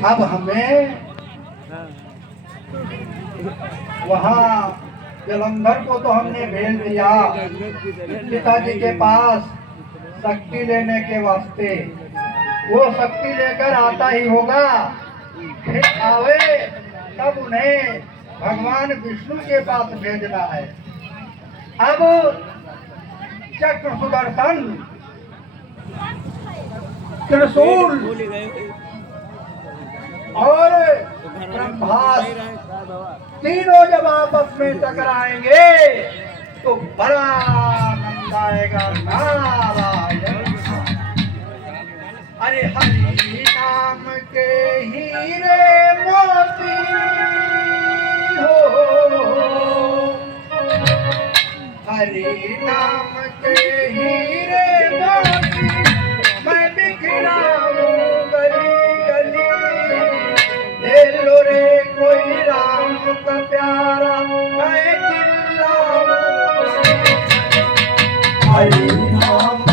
अब हमें वहाँ जलंधर को तो हमने भेज दिया पिताजी के पास शक्ति लेने के वास्ते। वो शक्ति लेकर आता ही होगा, फिर आवे तब उन्हें भगवान विष्णु के पास भेजना है। अब चक्र सुदर्शन त्रिशूल और ब्रह्मास्त्र तीनों जब आपस में टकराएंगे तो बड़ा आनंद आएगा। नारायण अरे हरि नाम के हीरे मोती हो, हरि नाम के हीरे मोती मैं बिखराऊं गली गली। ले लो रे कोई राम का प्यारा मैं चिल्लाऊं। हरि नाम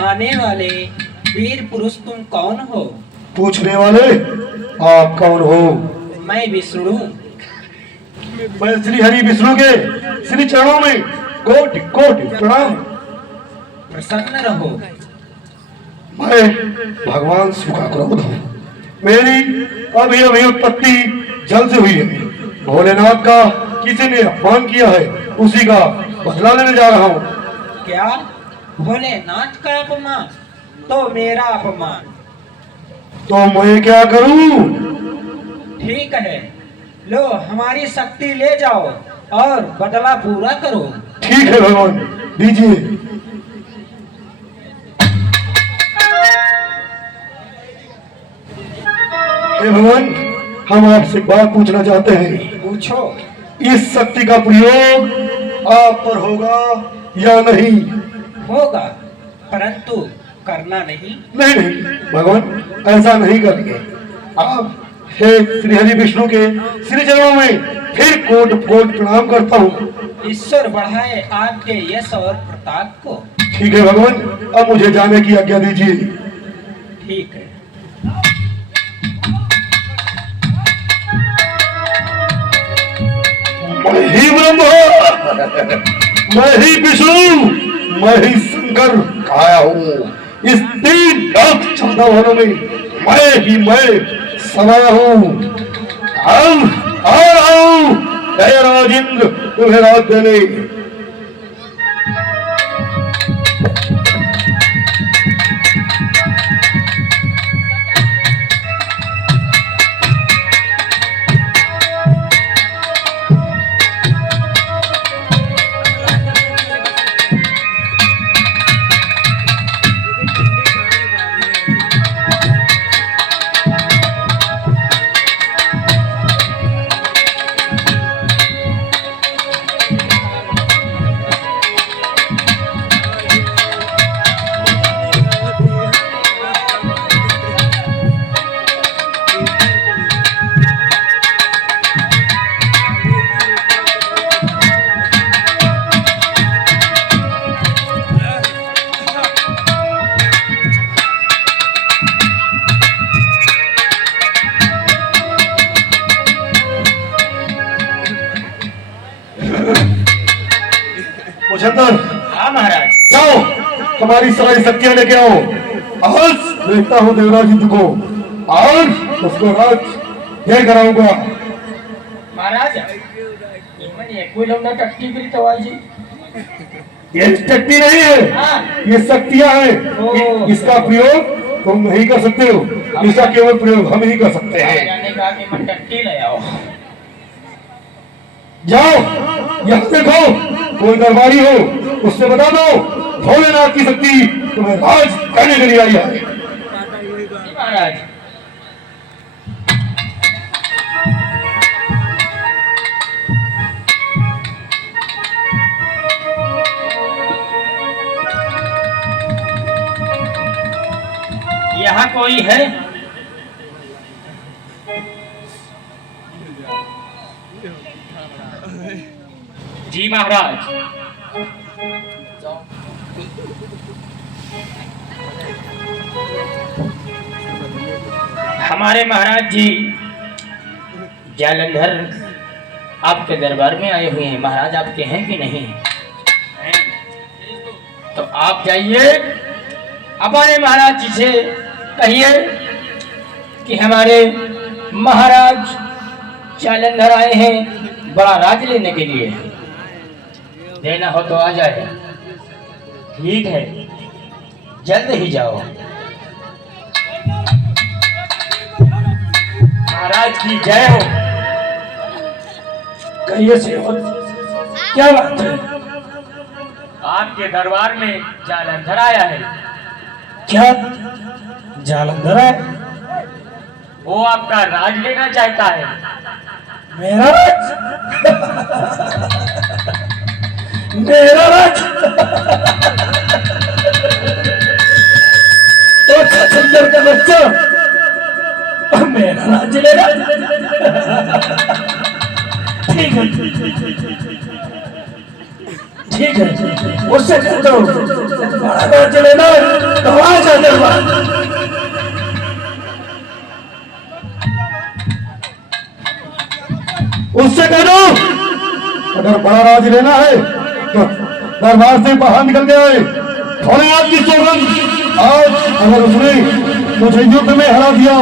आने वाले वीर पुरुष तुम कौन हो? पूछने वाले आप कौन हो? मैं विष्णु। मैं श्री हरि विष्णु के श्री चरणों में कोटि कोटि प्रणाम। प्रसन्न रहो। मैं भगवान शिव का क्रोध हूँ। मेरी अभी अभी उत्पत्ति जल से हुई है। भोलेनाथ का किसी ने अपमान किया है, उसी का बदला लेने जा रहा हूँ। क्या? भोलेनाथ का अपमान? तो मेरा अपमान। तो मैं क्या करूं? ठीक है, लो हमारी शक्ति ले जाओ और बदला पूरा करो। ठीक है भगवान, दीजिए। हे भगवान, हम आपसे बात पूछना चाहते हैं। पूछो। इस शक्ति का प्रयोग आप पर होगा या नहीं? होगा, परंतु करना नहीं। नहीं नहीं भगवान, ऐसा नहीं करेंगे। आप हे श्री हरि विष्णु के श्री चरणों में फिर कोट कोट प्रणाम करता हूँ। ईश्वर बढ़ाए आपके यश और प्रताप को। ठीक है भगवान, अब मुझे जाने की आज्ञा दीजिए। ठीक है। मैं ही ब्रह्मा, मैं ही विष्णु, मैं ही शंकर आया हूँ। इस 3 लाख चंद्रभानों में मैं समाया हूँ। आओ राजेंद्र, तुम्हें राज देने। मुझंदर, हाँ महाराज। जाओ हमारी सारी शक्तियां लेके आओ। आज देखता हूँ देवराज इंद्र को, और उसको राज दे कराऊंगा। महाराज कोई लोग ना टट्टी करी तो जी। ये शक्ति नहीं है, हाँ। ये शक्तियां हैं। इसका प्रयोग तुम नहीं कर सकते हो, इसका केवल प्रयोग हम ही कर सकते हैं। जाने कहा कि मैं टट्टी ले आओ। जाओ यहाँ देखो, कोई दरबारी हो उससे बता दो भोलेनाथ की शक्ति तुम्हें राज करने के लिए आई है। महाराज यहाँ कोई है? जी महाराज। हमारे महाराज जी जालंधर आपके दरबार में आए हुए हैं। महाराज आपके हैं कि नहीं? तो आप जाइए, हमारे महाराज जी से कहिए कि हमारे महाराज जालंधर आए हैं बड़ा राज लेने के लिए। देना हो तो आ जाए। ठीक है, जल्द ही जाओ। महाराज की जय हो। कहिए सेवक, क्या बात है? आपके दरबार में जालंधर आया है। क्या जालंधर है? वो आपका राज लेना चाहता है। मेरा राज? मेरा राज? तो छछंदर का बच्चा मेरा राज लेगा? ठीक है, ठीक है, उससे कह दो बड़ा राज लेना तो आ जा दरबार। उससे कह दो अगर बड़ा राज लेना है तो दरबार से बाहर निकल के आए। थोड़े आज की सौगंध, आज अगर उसने मुझे युद्ध में हरा दिया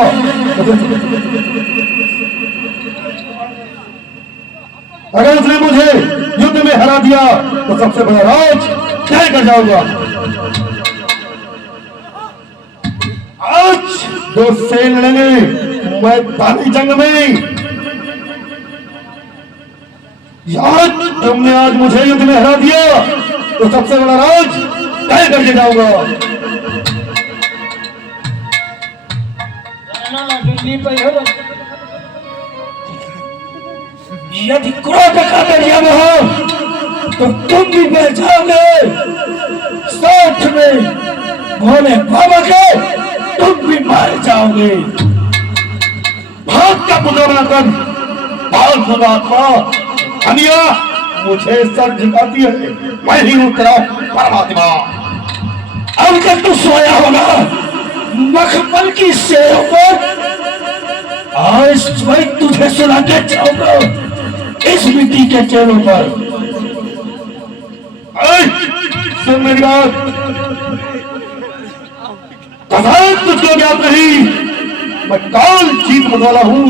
अगर उसने मुझे युद्ध में हरा दिया तो सबसे बड़ा राज तय कर जाऊंगा। आज 2 सेन लड़ेंगे मैदानी जंग में। यार तुमने आज मुझे युद्ध में हरा दिया तो सबसे बड़ा राज तय करके जाऊंगा। यदि क्रोध का दरिया में हो तो तुम भी बह जाओगे, साथ में भोले बाबा के तुम भी मारे जाओगे। भाग का मुकाबला कर बाल खुदात्मा अनिया मुझे सर झुकाती है, मैं ही उतरा परमात्मा। अब तक तू सोया होगा मखमल की शेरों पर। आज मैं तुझे सुला के जाऊंगा इस मिट्टी के चेहरों पर। सुन मेरी बात, कसाई तुझको ज्ञात नहीं, मैं काल जीत मत वाला हूँ।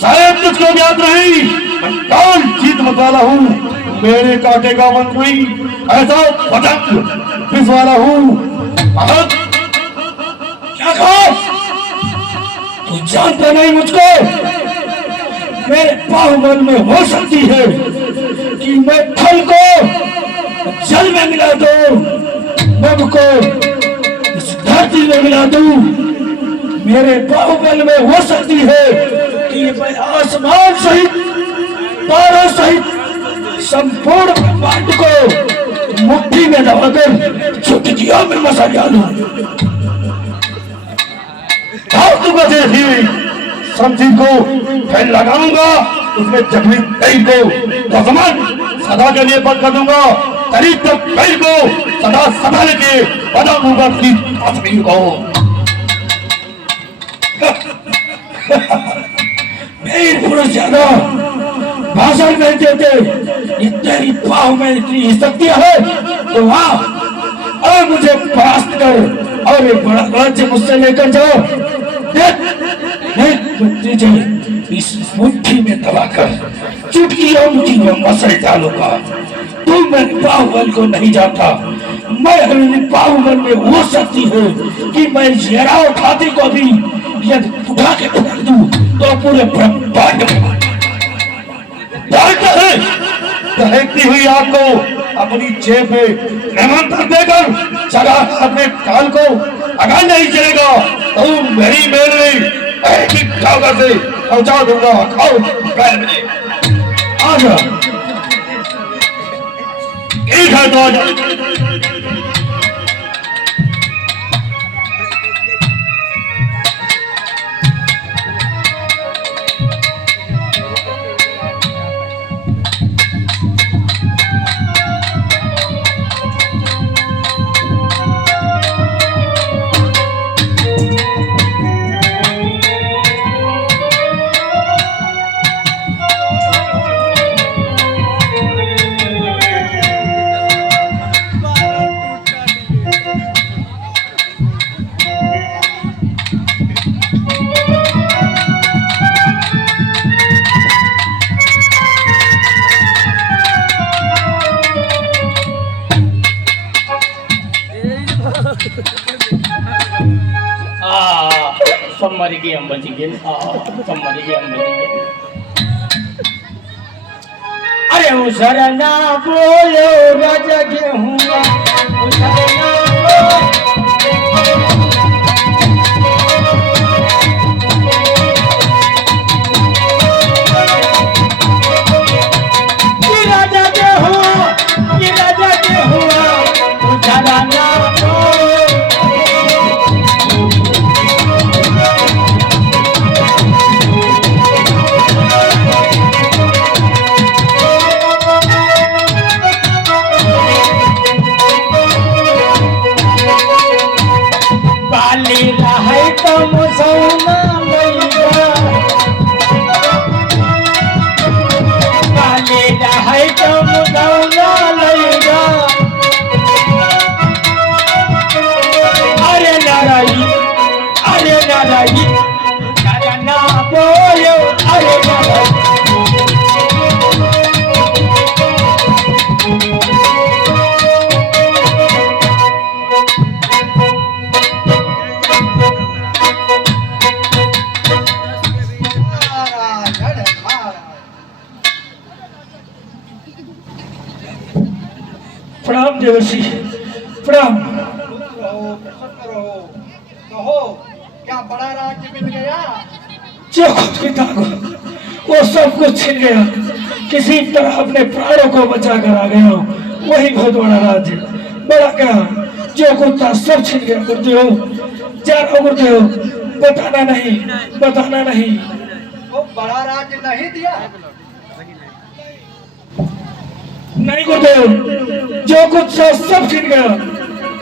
शायद तुझको ज्ञात नहीं, मैं काल जीत मत वाला हूँ। मेरे काटे का मंत्री ऐसा पतंग पिस वाला हूँ। क्या कहो? तू जानता नहीं मुझको? मेरे बाहुबल में हो सकती है कि मैं थल को जल में मिला दूं, नभ को इस धरती में मिला दूं। मेरे बाहुबल में हो सकती है कि मैं आसमान सहित तारों सहित संपूर्ण ब्रह्मांड को मुट्ठी में दबाकर चुटकियों में मसा डालूं। समझी को फैल लगाऊंगा, उसमें जख्मी कई को दुश्मन सदा के लिए बंद कर दूंगा। करीब तक कई को सदा सदा लेके बना दूंगा तस्वीर को। वीर पुरुष ज्यादा भाषण में देते, तेरी पाव में इतनी शक्तियां है तो वहां और मुझे परास्त कर और एक बड़ा राज्य मुझसे लेकर जाओ। तुझे इस मुट्ठी में दबाकर चुटकियों मुट्ठी में मसल डालूंगा। तू मेरे बाहुबल को नहीं जानता। मैं बाहुबल में हो सकती है कि मैं जरा उठाती को भी यदि उठा के फेंक दूं तो पूरे ब्रह्मांड में जानता है दहकती हुई आग को अपनी जेब में निमंत्रण देकर चला अपने काल को अगर नहीं चलेगा तो मेरी मेरे एक ही खाकर से पहुंचा दूंगा। खाओ आजा एक है तो आजा। सम्मरी अंबजी गेल सम्मरी अंबजी गेल। अरे उसरना बोलो राजा गेहूँ उसरना प्रणाम देवर्षि प्रणाम। प्रसन्न रहो। कहो क्या बड़ा राज्य मिल गया? जो कुछ भी था वो सब कुछ छिन गया। किसी तरह अपने प्राणों को बचा कर आ गया हूँ। वही बहुत बड़ा राज्य। बड़ा क्या जो कुछ था सब छिन गया। गुरुदेव जानो गुरुदेव, बताना नहीं बताना नहीं। वो बड़ा राज्य नहीं दिया? नहीं गुरुदेव, जो कुछ था सब छिन गया।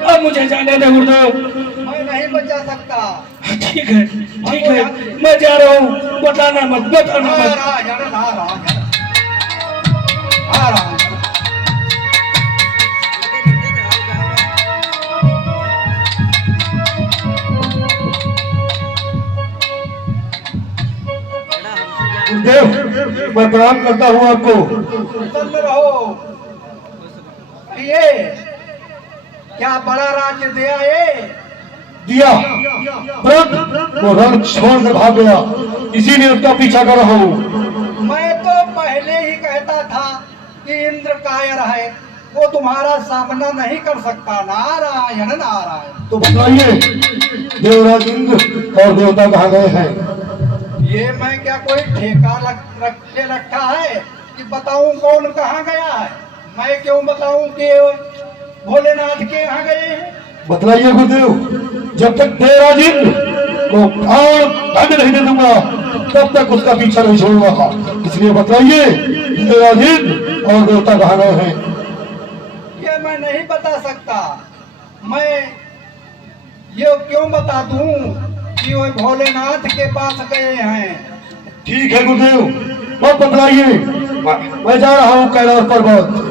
अब मुझे जाने दे गुरुदेव। मैं नहीं बचा सकता। ठीक है, ठीक है, मैं जा रहा हूँ, बताना मत, बताना मत। नारायण नारायण नारायण। गुरुदेव, मैं प्रणाम करता हूँ आपको। प्रसन्न रहो। ये क्या बड़ा राज्य दिया ये? दिया, परंतु वो रण छोड़कर भाग गया, इसीलिए उसका पीछा कर रहा हूँ। मैं तो पहले ही कहता था कि इंद्र कायर है, वो तुम्हारा सामना नहीं कर सकता। नारायण नारायण। तो बताइए, देवराज इंद्र और देवता कहाँ गए हैं? ये मैं क्या कोई ठेका रखा है कि बताऊं कौन कहाँ गया है? मैं क्यों बताऊं कि भोलेनाथ के यहाँ गए हैं? बतलाइए गुरुदेव, जब तक देवराज इंद्र को प्राण दंड नहीं दे दूंगा तब तक उसका पीछा नहीं छोड़ूंगा। इसलिए बताइए, देवराज इंद्र और देवता कहाँ गए हैं? ये मैं नहीं बता सकता। मैं ये क्यों बता दूं कि वो भोलेनाथ के पास गए हैं। ठीक है गुरुदेव, मत बतलाइए, मैं जा रहा हूँ कैलाश पर्वत।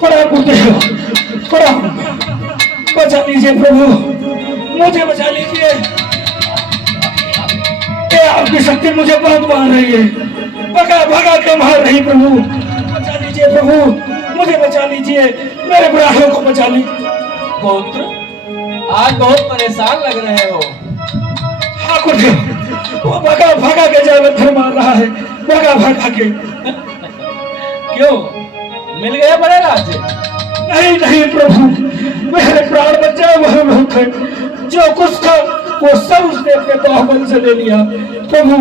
प्रणाम गुरुदेव, प्रणाम। बचा लीजिए प्रभु, मुझे बचा लीजिए। ये आपकी शक्ति मुझे बहुत मार रही है, भगा भगा के मार रही। प्रभु बचा लीजिए, प्रभु मुझे बचा लीजिए, मेरे प्राणों को बचा लीजिए। पुत्र, आज बहुत परेशान लग रहे हो। हाँ गुरुदेव, वो भगा भगा के जालंधर मार रहा है, भगा भगा के। क्यों, मिल गया बड़ा राज्य? नहीं नहीं प्रभु, मेरे प्राण बचाए वह लोग थे, जो कुछ था वो सब उसने अपने बाहुबल से ले लिया। प्रभु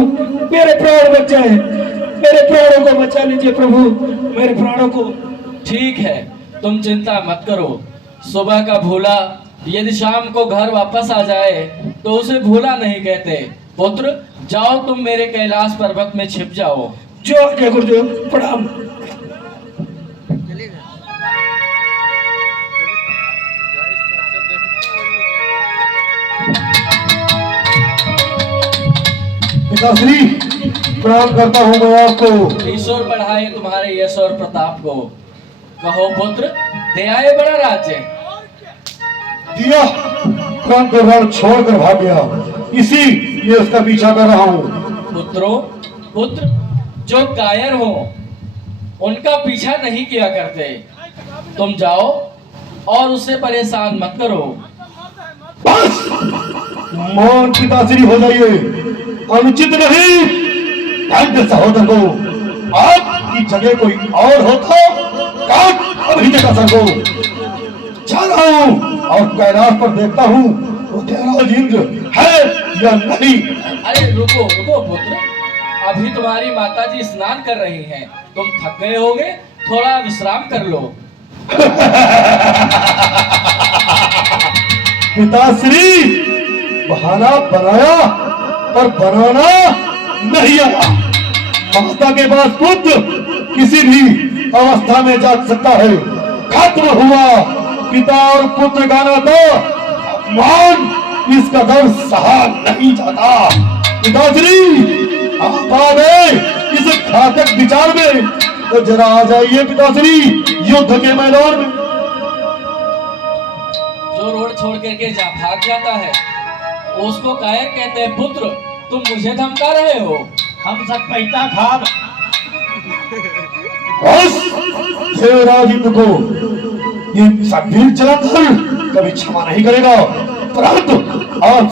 मेरे प्राण बच जाए, मेरे प्राणों को बचा लीजिए प्रभु, मेरे प्राणों को। ठीक है, तुम चिंता मत करो। सुबह का भूला यदि शाम को घर वापस आ जाए तो उसे भूला नहीं कहते। पुत्र, जाओ तुम मेरे कैलाश पर्वत में छिप जाओ। जो आज्ञा गुरुदेव, प्रणाम। पिताश्री, प्रणाम करता हूँ मैं आपको। ईश्वर बढ़ाए तुम्हारे यश और प्रताप को। कहो पुत्र, दे आए बड़ा राज्य? दिया, परंतु रण छोड़कर भाग गया, इसीलिए उसका पीछा कर रहा हूँ। पुत्रों, पुत्र जो कायर हो उनका पीछा नहीं किया करते। तुम जाओ और उससे परेशान मत करो। बस मौन पिताश्री हो जाइए, अनुचित नहीं। भाग्य सहोदर को आपकी जगह कोई और होता काट अभी जगह सर को। जा रहा हूँ और कैलाश पर देखता हूँ वो देवराज इंद्र है या नहीं। अरे रुको रुको पुत्र, अभी तुम्हारी माताजी स्नान कर रही हैं, तुम थक गए होगे, थोड़ा विश्राम कर लो। पिताश्री, बहाना बनाया पर बनाना नहीं आया। माता के पास पुत्र किसी भी अवस्था में जा सकता है। खत्म हुआ पिता और पुत्र का नाता। अपमान इस कदर सहा नहीं जाता। पिताश्री, आप आ गए इस घातक विचार में तो जरा आ जाइए पिताश्री युद्ध के मैदान में। जो रोड छोड़ करके भाग जाता है उसको कायर कहते हैं। पुत्र, तुम मुझे धमका रहे हो? हम सब पैसा खाब। देवराज इंद्र को ये सब चला कभी क्षमा नहीं करेगा, परंतु आज